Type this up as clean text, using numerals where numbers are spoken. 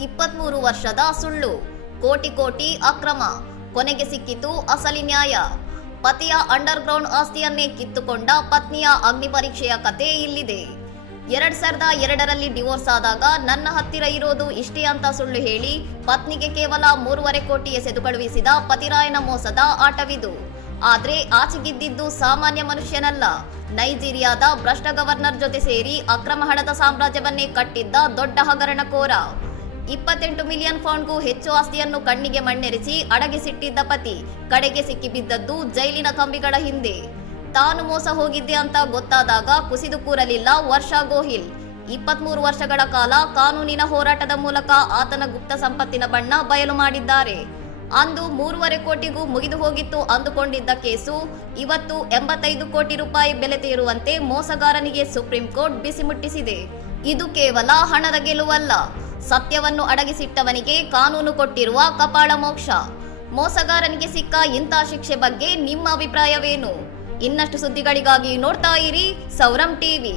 23 ವರ್ಷದ ಸುಳ್ಳು, ಕೋಟಿ ಕೋಟಿ ಅಕ್ರಮ, ಕೊನೆಗೆ ಸಿಕ್ಕಿತು ಅಸಲಿ ನ್ಯಾಯ. ಪತಿಯ ಅಂಡರ್ಗ್ರೌಂಡ್ ಆಸ್ತಿಯನ್ನೇ ಕಿತ್ತುಕೊಂಡ ಪತ್ನಿಯ ಅಗ್ನಿ ಪರೀಕ್ಷೆಯ ಕತೆ ಇಲ್ಲಿದೆ. 2002ರಲ್ಲಿ ಡಿವೋರ್ಸ್ ಆದಾಗ ನನ್ನ ಹತ್ತಿರ ಇರೋದು ಇಷ್ಟೇ ಅಂತ ಸುಳ್ಳು ಹೇಳಿ ಪತ್ನಿಗೆ ಕೇವಲ 3.5 ಕೋಟಿ ಎಸೆದು ಕಳುಹಿಸಿದ ಪತಿರಾಯನ ಮೋಸದ ಆಟವಿದು. ಆದ್ರೆ ಆಚೆಗಿದ್ದಿದ್ದು ಸಾಮಾನ್ಯ ಮನುಷ್ಯನಲ್ಲ, ನೈಜೀರಿಯಾದ ಭ್ರಷ್ಟ ಗವರ್ನರ್ ಜೊತೆ ಸೇರಿ ಅಕ್ರಮ ಹಣದ ಸಾಮ್ರಾಜ್ಯವನ್ನೇ ಕಟ್ಟಿದ್ದ ದೊಡ್ಡ ಹಗರಣಕೋರ. 28 ಮಿಲಿಯನ್ ಪೌಂಡ್ಗೂ ಹೆಚ್ಚು ಆಸ್ತಿಯನ್ನು ಕಣ್ಣಿಗೆ ಮಣ್ಣೆರಿಸಿ ಅಡಗಿಸಿಟ್ಟಿದ್ದ ಪತಿ ಕಡೆಗೆ ಸಿಕ್ಕಿಬಿದ್ದದ್ದು ಜೈಲಿನ ಕಂಬಿಗಳ ಹಿಂದೆ. ತಾನು ಮೋಸ ಹೋಗಿದ್ದೆ ಅಂತ ಗೊತ್ತಾದಾಗ ಕುಸಿದು ಕೂರಲಿಲ್ಲ ವರ್ಷಾ ಗೋಹಿಲ್. 23 ವರ್ಷಗಳ ಕಾಲ ಕಾನೂನಿನ ಹೋರಾಟದ ಮೂಲಕ ಆತನ ಗುಪ್ತ ಸಂಪತ್ತಿನ ಬಣ್ಣ ಬಯಲು ಮಾಡಿದ್ದಾರೆ. ಅಂದು 3.5 ಕೋಟಿಗೂ ಮುಗಿದು ಹೋಗಿತ್ತು ಅಂದುಕೊಂಡಿದ್ದ ಕೇಸು ಇವತ್ತು 85 ಕೋಟಿ ರೂಪಾಯಿ ಬೆಲೆ ತೀರುವಂತೆ ಮೋಸಗಾರನಿಗೆ ಸುಪ್ರೀಂ ಕೋರ್ಟ್ ಬಿಸಿ ಮುಟ್ಟಿಸಿದೆ. ಇದು ಕೇವಲ ಹಣದ ಗೆಲುವಲ್ಲ, ಸತ್ಯವನ್ನು ಅಡಗಿಸಿಟ್ಟವನಿಗೆ ಕಾನೂನು ಕೊಟ್ಟಿರುವ ಕಪಾಳ ಮೋಕ್ಷ. ಮೋಸಗಾರನಿಗೆ ಸಿಕ್ಕ ಇಂಥ ಶಿಕ್ಷೆ ಬಗ್ಗೆ ನಿಮ್ಮ ಅಭಿಪ್ರಾಯವೇನು? ಇನ್ನಷ್ಟು ಸುದ್ದಿಗಳಿಗಾಗಿ ನೋಡ್ತಾ ಇರಿ ಸೌರಂ ಟಿವಿ.